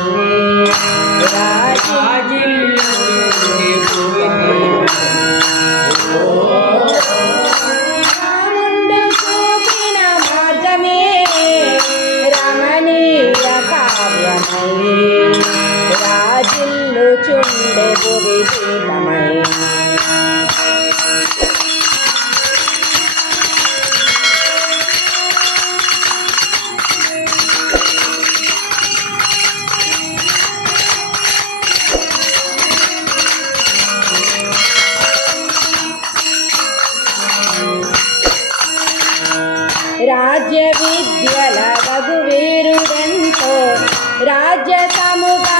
Amen. రాజ్య విద్యల రఘువీరుడంతో రాజ్య సముగా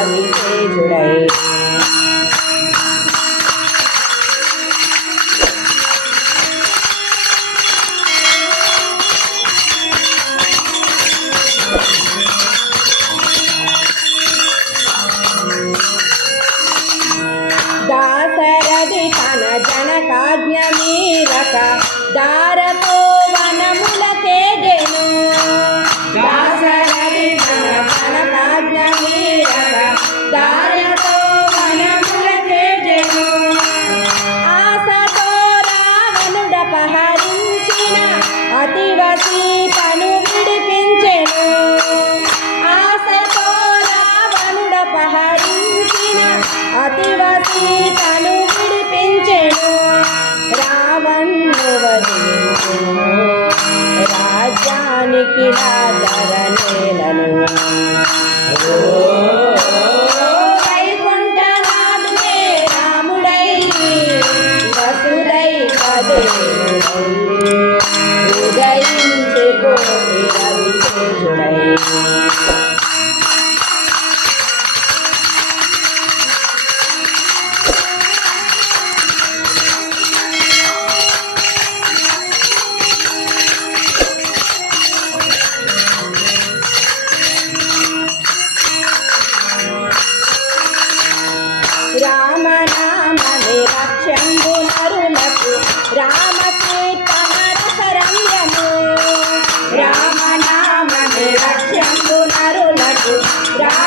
রাখা দ্বার హృదయానికి నా ధర నేలను. pra